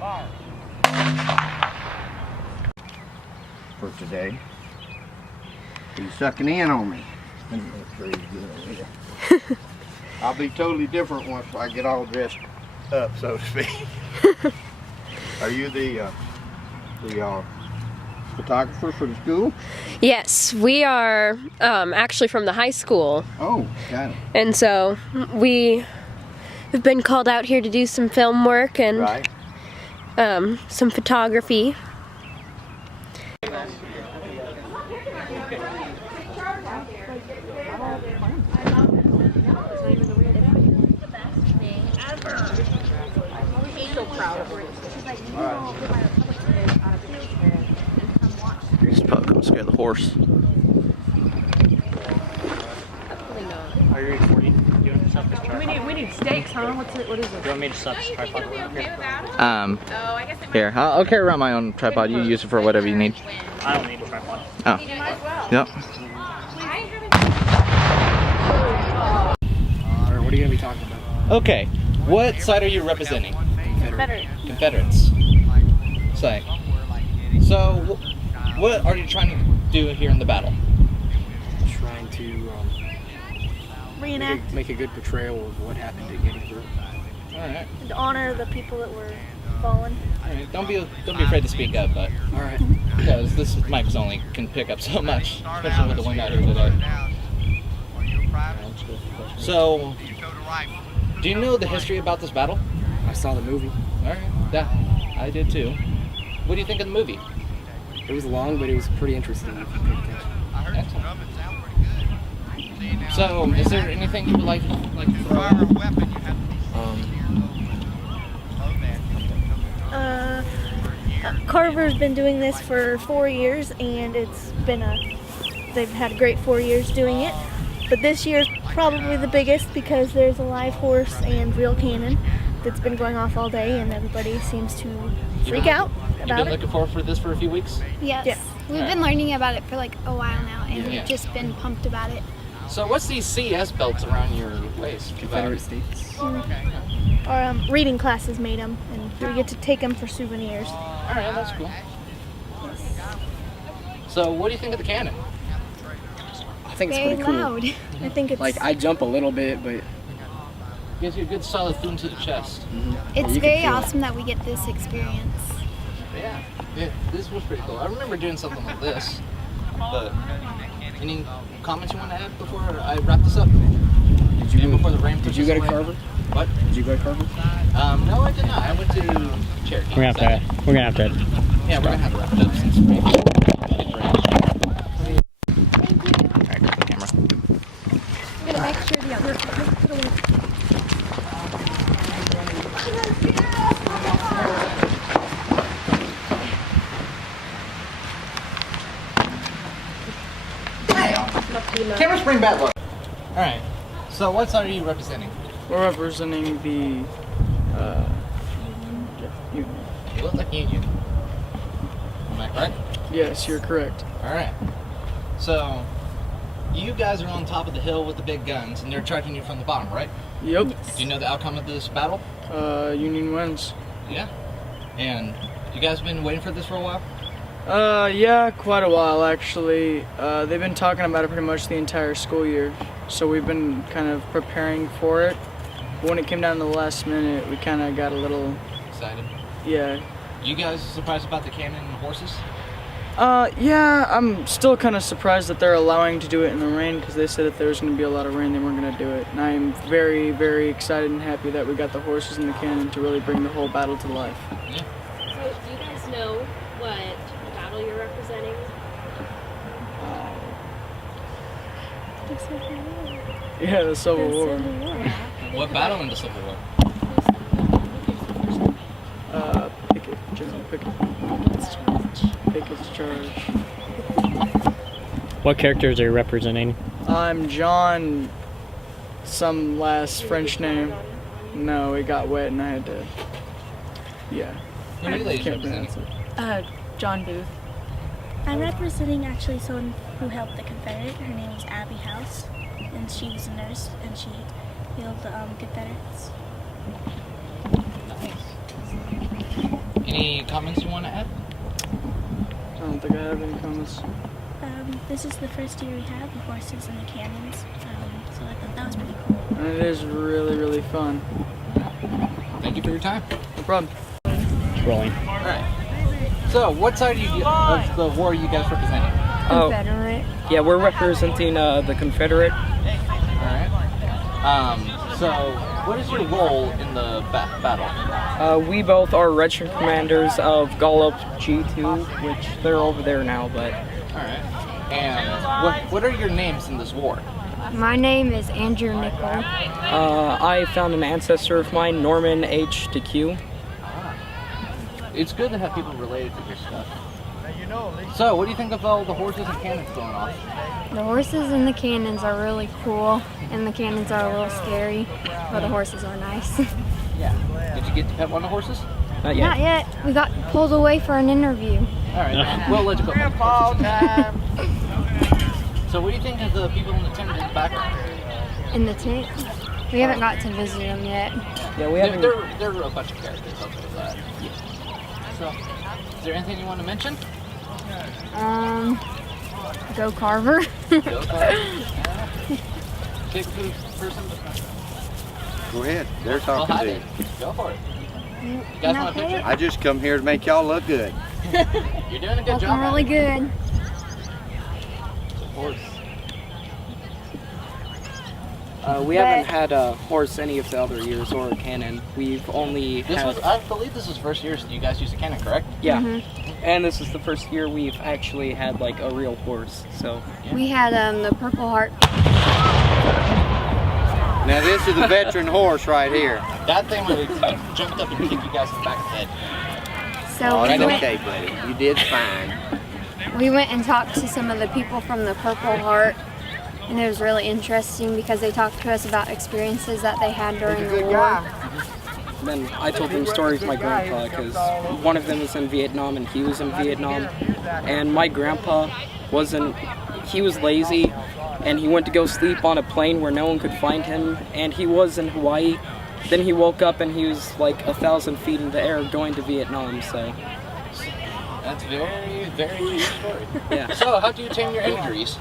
For today. He's sucking in on me. Let me make sure he's good over here. I'll be totally different once I get all dressed up, so to speak. Are you the photographer for the school? Yes, we are actually from the high school. Oh, got it. And so we have been called out here to do some film work and Right. some photography. He's probably gonna scare the horse. Are you recording? Do you want to set this tripod? We need steaks, huh? What is it? Do you want me to set this tripod? Here, I'll carry around my own tripod. You use it for whatever you need. I don't need a tripod. Oh. Yep. Alright, what are you going to be talking about? Okay, what side are you representing? Confederates. Say. So, what are you trying to do here in the battle? Trying to Reenact. make a good portrayal of what happened at Gettysburg. Alright. To honor the people that were fallen. Alright, don't be afraid to speak up, but Alright. because this mic only can pick up so much, especially with the wind out here today. So, do you know the history about this battle? I saw the movie. Alright, yeah, I did too. What do you think of the movie? It was long, but it was pretty interesting if you paid attention. Excellent. So, is there anything you would like to throw out? Carver's been doing this for 4 years, and they've had a great 4 years doing it. But this year's probably the biggest because there's a live horse and real cannon that's been going off all day, and everybody seems to freak out You've about been it. looking forward for this for a few weeks? Yes. Yeah. We've been learning about it for like a while now, and Yeah. we've just been pumped about it. So what's these CS belts around your waist? Confederate States. Our reading classes made them, and we get to take them for souvenirs. Alright, that's cool. So what do you think of the cannon? I think it's Very pretty cool. loud. I think it's Like, I jump a little bit, but Gives you a good solid thumb to the chest. It's you can very feel it. awesome that we get this experience. Yeah, this was pretty cool. I remember doing something like this. But any comments you want to add before I wrap this up? Before the rain did pushes you go to away? Carver? What? Did you go to Carver? No, I did not. I went to Cherokee. We're gonna have to. Yeah, we're gonna have to wrap it up since we get ready. Alright, grab the camera. I'm gonna make sure the other. Camera's bring bad luck. Alright, so what side are you representing? We're representing the Union. You look like Union. Am I correct? Yes, you're correct. Alright. So, you guys are on top of the hill with the big guns, and they're charging you from the bottom, right? Yep. Do you know the outcome of this battle? Union wins. Yeah. And you guys been waiting for this for a while? Yeah, quite a while actually. They've been talking about it pretty much the entire school year, so we've been kind of preparing for it. But when it came down to the last minute, we kind of got a little, Excited. yeah. You guys surprised about the cannon and the horses? Yeah, I'm still kind of surprised that they're allowing to do it in the rain because they said if there was going to be a lot of rain, they weren't going to do it. And I am very, very excited and happy that we got the horses and the cannon to really bring the whole battle to life. Yeah. So, do you guys know what battle you're representing? Yeah, the Civil War. What battle in the Civil War? Pickett, General Pickett. Pickett's charge. What characters are you representing? I'm John, some last French name. No, it got wet and I had to, yeah. Who are you ladies Can't representing? pronounce it. John Booth. I'm representing actually someone who helped the Confederate. Her name is Abby House, and she was a nurse, and she healed the Confederates. Nice. Any comments you want to add? I don't think I have any comments. This is the first year we had the horses and the cannons, so I thought that was pretty cool. And it is really, really fun. Thank you for your time. No problem. Rolling. All right. So, what side of the war are you guys representing? Confederate. Yeah, we're representing the Confederate. All right. So, what is your role in the battle? We both are regiment commanders of Gallup G2, which they're over there now, but... All right. And what are your names in this war? My name is Andrew Nickel. I found an ancestor of mine, Norman H. DeQ. It's good to have people related to your stuff. So, what do you think of all the horses and cannons going off? The horses and the cannons are really cool, and the cannons are a little scary, but the horses are nice. Yeah. Did you get to pet one of the horses? Not yet. Not yet. We got pulled away for an interview. All right. We'll let you go. So, what do you think of the people in the tent in the background? In the tent. We haven't got to visit them yet. Yeah, we haven't... They're a bunch of characters. I'll say that. So, is there anything you want to mention? Go Carver. Go Carver. Pick the person. Go ahead. They're talking to you. Go for it. You guys want a picture? I just come here to make y'all look good. You're doing a good Looking job. really good. Horse. We haven't had a horse any of the other years or a cannon. We've only I believe this is the first year you guys used a cannon, correct? Yeah. And this is the first year we've actually had like a real horse. So We had the Purple Heart. Now this is the veteran horse right here. That thing would have jumped up and kicked you guys in the back of the head. So Oh, we that's went, okay, buddy. You did fine. we went and talked to some of the people from the Purple Heart, and it was really interesting because they talked to us about experiences that they had during the war. then I told them stories of my grandpa because one of them was in Vietnam and he was in Vietnam. And my grandpa he was lazy and he went to go sleep on a plane where no one could find him, and he was in Hawaii. Then he woke up and he was like 1,000 feet in the air going to Vietnam, so. That's very, very true story. Yeah. So, how do you tame your injuries?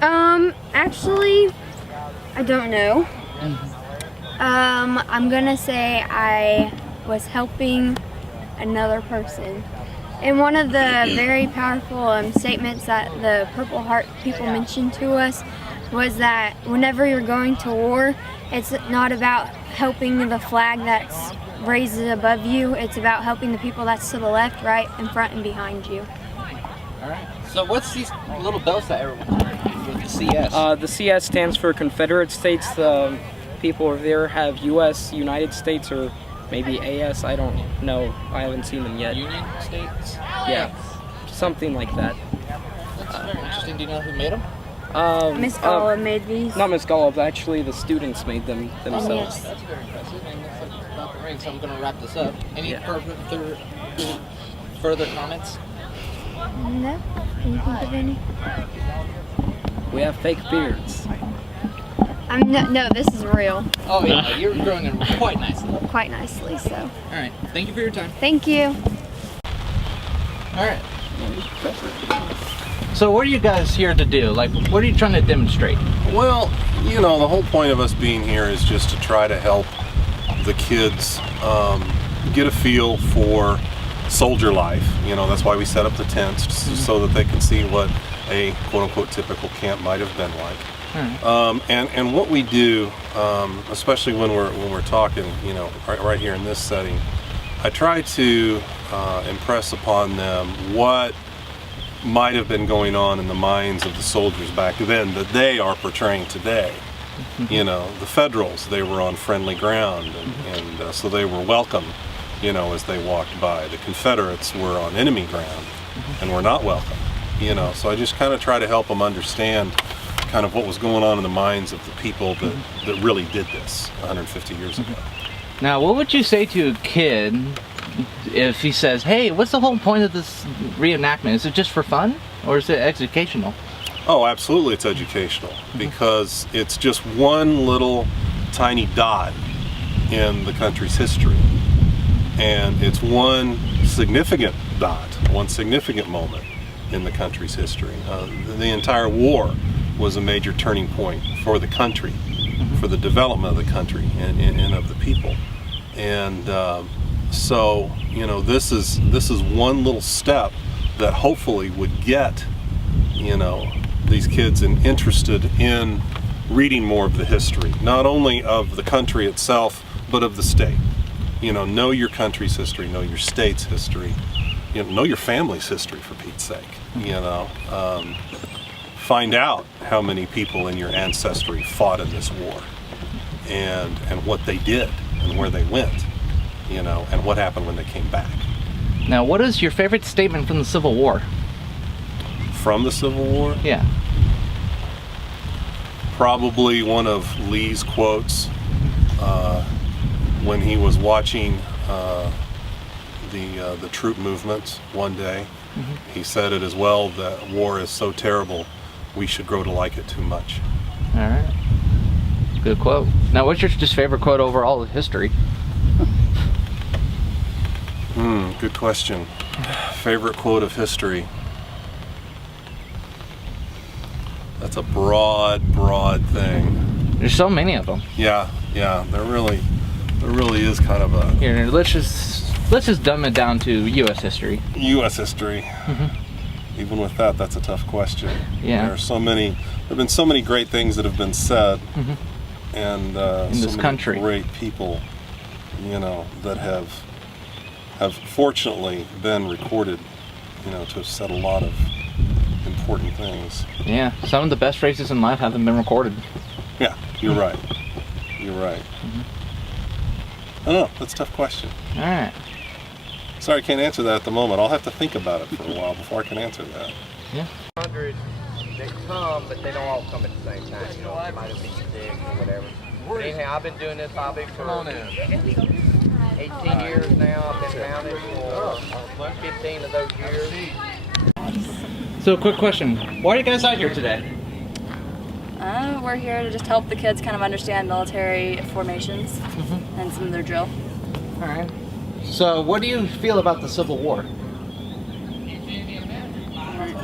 Actually, I don't know. I'm gonna say I was helping another person. And one of the very powerful statements that the Purple Heart people mentioned to us was that whenever you're going to war, it's not about helping the flag that's raised above you, it's about helping the people that's to the left, right, in front, and behind you. Alright. So what's these little bells that are with the CS? The CS stands for Confederate States. The people over there have US, United States, or maybe AS, I don't know. I haven't seen them yet. Union States? Yeah, something like that. That's very interesting. Do you know who made them? Miss Gala made these. Not Miss Gala, but actually the students made them themselves. Yes. That's very impressive. And that's like about the ring, so I'm going to wrap this up. Any further comments? No? Can you think of any? We have fake beards. No, this is real. Oh yeah, you're growing them quite nicely. Quite nicely, so. Alright, thank you for your time. Thank you. Alright. So what are you guys here to do? Like, what are you trying to demonstrate? Well, you know, the whole point of us being here is just to try to help the kids get a feel for soldier life. You know, that's why we set up the tents, so that they can see what a quote-unquote typical camp might have been like. And what we do, especially when we're talking, you know, right here in this setting, I try to impress upon them what might have been going on in the minds of the soldiers back then that they are portraying today. You know, the Federals, they were on friendly ground, and so they were welcome, you know, as they walked by. The Confederates were on enemy ground and were not welcome, you know. So I just kind of try to help them understand kind of what was going on in the minds of the people that really did this 150 years ago. Now, what would you say to a kid if he says, hey, what's the whole point of this reenactment? Is it just for fun, or is it educational? Oh, absolutely it's educational, because it's just one little tiny dot in the country's history. And it's one significant dot, one significant moment in the country's history. The entire war was a major turning point for the country, for the development of the country and of the people. And so, you know, this is one little step that hopefully would get, you know, these kids interested in reading more of the history, not only of the country itself, but of the state. You know your country's history, know your state's history, you know your family's history, for Pete's sake. You know, find out how many people in your ancestry fought in this war, and what they did, and where they went, you know, and what happened when they came back. Now, what is your favorite statement from the Civil War? From the Civil War? Yeah. Probably one of Lee's quotes when he was watching the troop movements one day. He said it as well, that war is so terrible we should grow to like it too much. All right. Good quote. Now, what's your just favorite quote over all of history? Good question. Favorite quote of history. That's a broad thing. There's so many of them. Yeah. There really is kind of a. Here, let's just dumb it down to U.S. history. U.S. history. Even with that, that's a tough question. Yeah. There've been so many great things that have been said, and in so this many country, great people, you know, that have fortunately been recorded, you know, to have said a lot of important things. Yeah, some of the best phrases in life haven't been recorded. Yeah, you're right. You're right. I don't know, that's a tough question. All right. Sorry, I can't answer that at the moment. I'll have to think about it for a while before I can answer that. Yeah. 100 that come, but they don't all come at the same time. You know, it might have been sick or whatever. But anyhow, I've been doing this hobby for 18 years now. I've been mounted for 15 of those years. So, quick question. Why are you guys out here today? We're here to just help the kids kind of understand military formations and some of their drill. All right. So, what do you feel about the Civil War?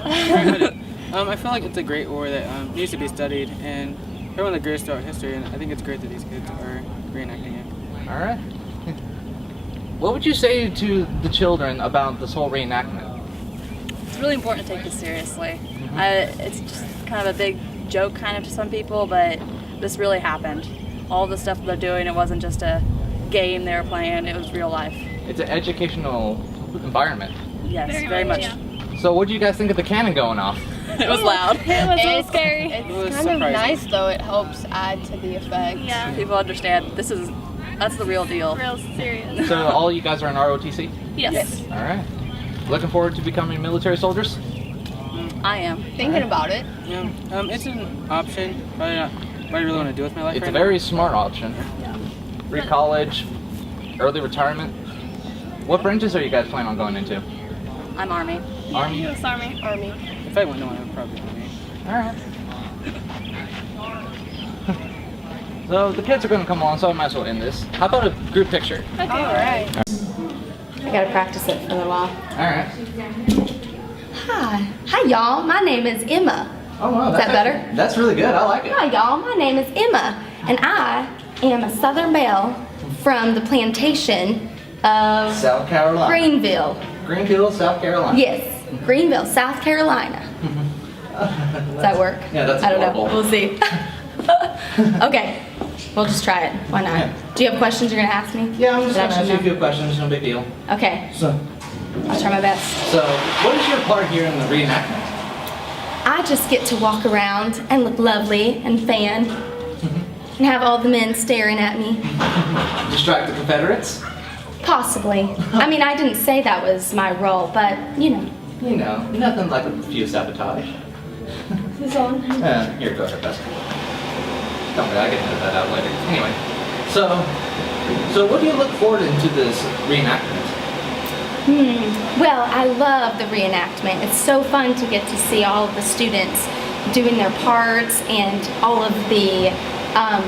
I feel like it's a great war that needs to be studied, and they're one of the greatest throughout history, and I think it's great that these kids are reenacting it. All right. What would you say to the children about this whole reenactment? It's really important to take this seriously. It's just kind of a big joke kind of to some people, but this really happened. All the stuff they're doing, it wasn't just a game they were playing, it was real life. It's an educational environment. Yes, very much. Yeah. So what do you guys think of the cannon going off? It was loud. It was a little scary. It was It's kind of surprising. nice though, it helps add to the effect. Yeah. People understand that's the real deal. Real serious. So all you guys are in ROTC? Yes. All right. Looking forward to becoming military soldiers? I am. Thinking about it. Yeah, it's an option, but not what I really want to do with my life. It's right a very smart option. Free college, early retirement. What branches are you guys planning on going into? I'm Army. Army? U.S. Army. Army. now. If I went to one, I would probably be me. All right. So the kids are going to come along, so I might as well end this. How about a group picture? Okay. All right. I gotta practice it for a little while. All right. Hi y'all. My name is Emma. Oh wow, Is that better? That's really good. I like it. Hi y'all. My name is Emma, and I am a Southern belle from the plantation of South Carolina. Greenville. Greenville, South Carolina. Yes, Greenville, South Carolina. Does that work? Yeah, that's I don't horrible. know. We'll see. Okay, we'll just try it. Why not? Yeah. Do you have questions you're gonna ask me? Yeah, I'm just That going to I ask you a should few questions. No big deal. know? Okay, So, I'll try my best. what is your part here in the reenactment? I just get to walk around and look lovely and fan and have all the men staring at me. Distract the Confederates? Possibly. I mean, I didn't say that was my role, but you know. You know, nothing like a few sabotage. Who's on? Here, go ahead, Best. Don't worry, I can edit that out later. Anyway, so what do you look forward into this reenactment? Well, I love the reenactment. It's so fun to get to see all of the students doing their parts and all of the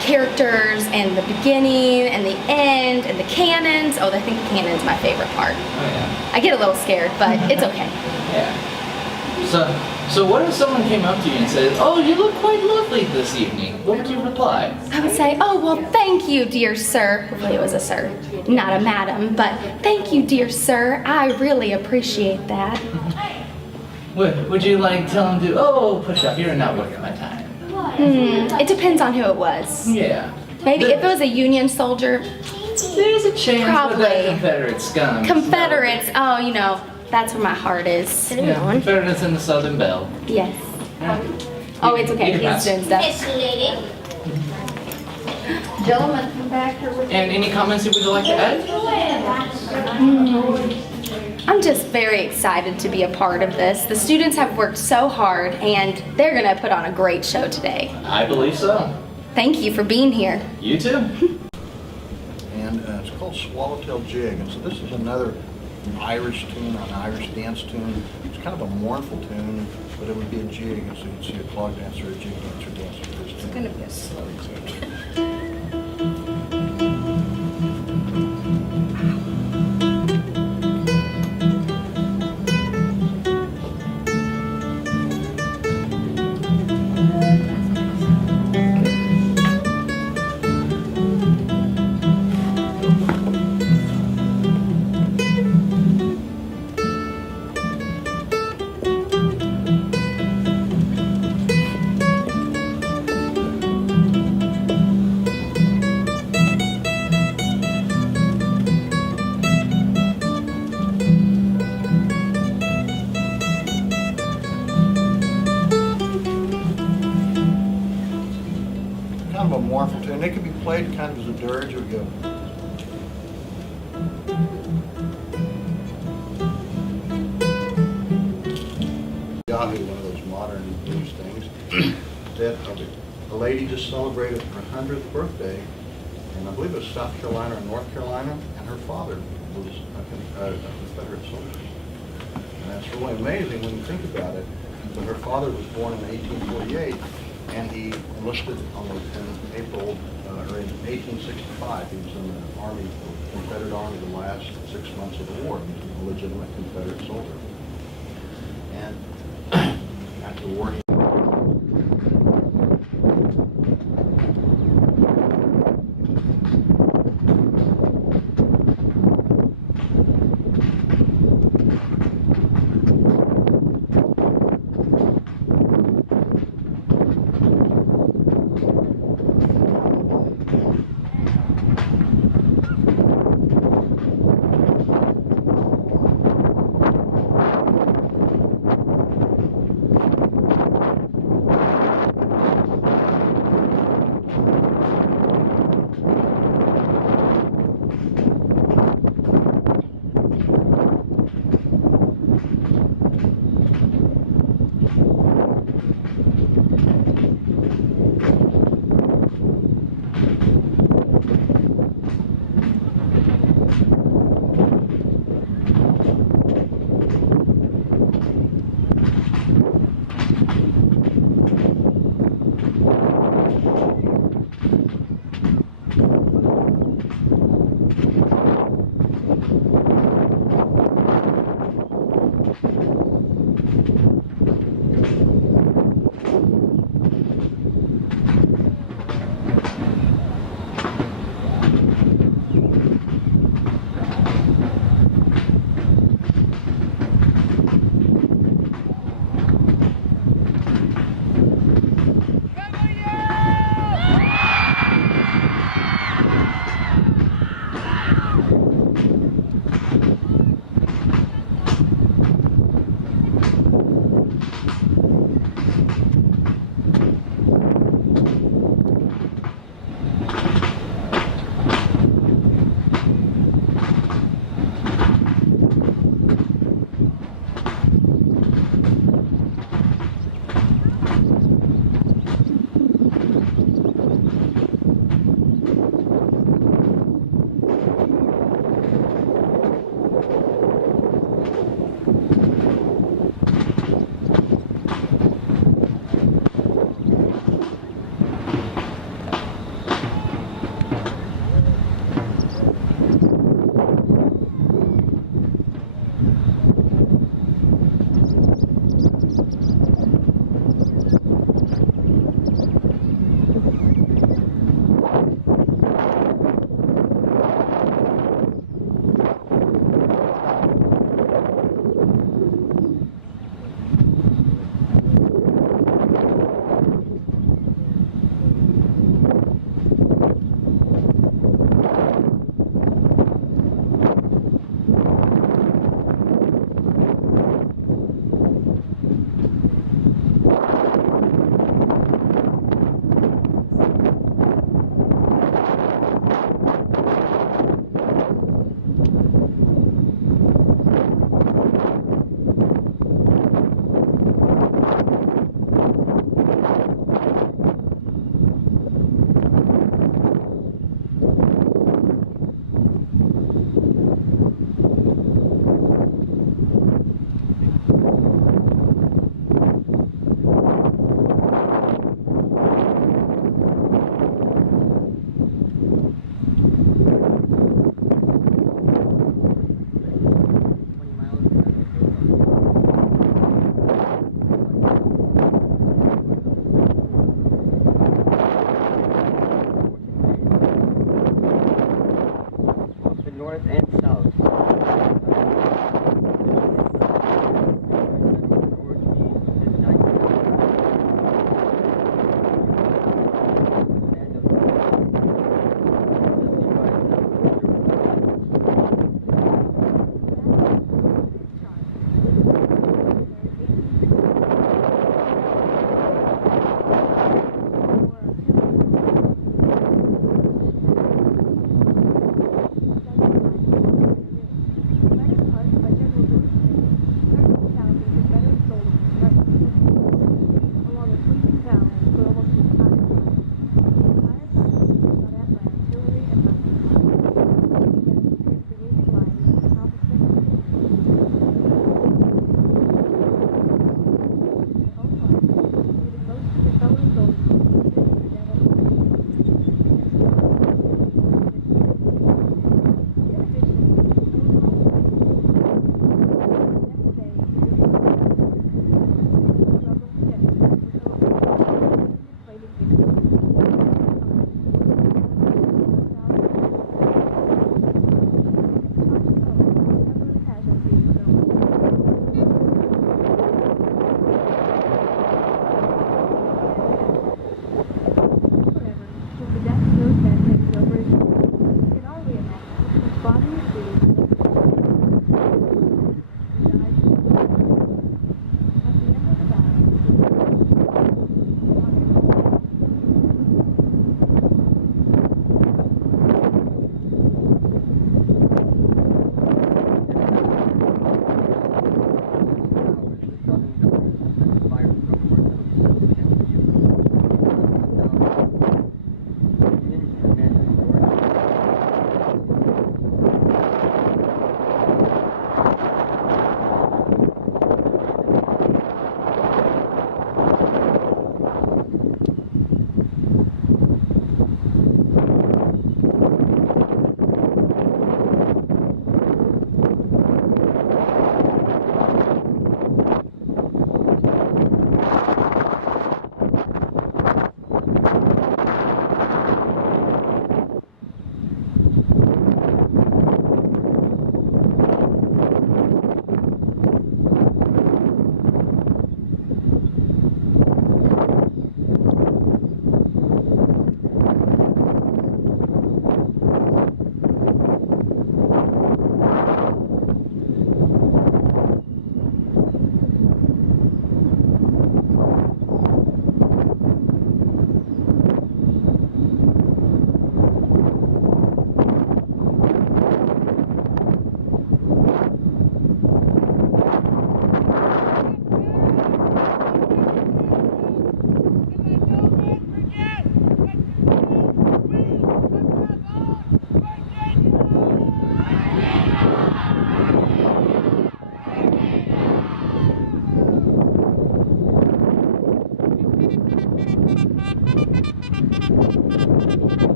characters and the beginning and the end and the cannons. Oh, I think the cannon's my favorite part. Oh yeah. I get a little scared, but it's okay. Yeah. So what if someone came up to you and said, "Oh, you look quite lovely this evening"? What would you reply? I would say, oh, well, thank you, dear sir. Hopefully it was a sir, not a madam, but thank you, dear sir. I really appreciate that. Would you like tell them to, "Oh, push up, you're not worth my time"? It depends on who it was. Yeah. Maybe if it was a Union soldier, there's a chance probably. that Confederate scum. Confederates, oh, you know, that's where my heart is. Yeah, Confederates in the Southern Belle. Yes. Yeah. Oh, it's okay. You can He's doing stuff. Gentlemen, come back here with And any comments you would like to add? I'm just very excited to be a part of this. The students have worked so hard and they're going to put on a great show today. I believe so. Thank you for being here. You too. And it's called Swallowtail Jig. And so this is another Irish tune, an Irish dance tune. It's kind of a mournful tune, but it would be a jig. So you'd see a clog dancer, a jig dancer dancing to this tune. It's going to be a slow tune. Kind of a mournful tune. It could be played kind of as a dirge. It would go. Yahoo, one of those modern blues things. That a lady just celebrated her 100th birthday, and I believe it was South Carolina or North Carolina, and her father was a Confederate soldier. And that's really amazing when you think about it. But her father was born in 1848. And he enlisted in April, or in 1865. He was in the Army, Confederate Army, the last 6 months of the war. He was a legitimate Confederate soldier. And after the war, he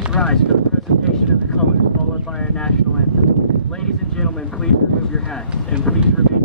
please rise for the presentation of the colors, followed by our national anthem. Ladies and gentlemen, please remove your hats, and please remain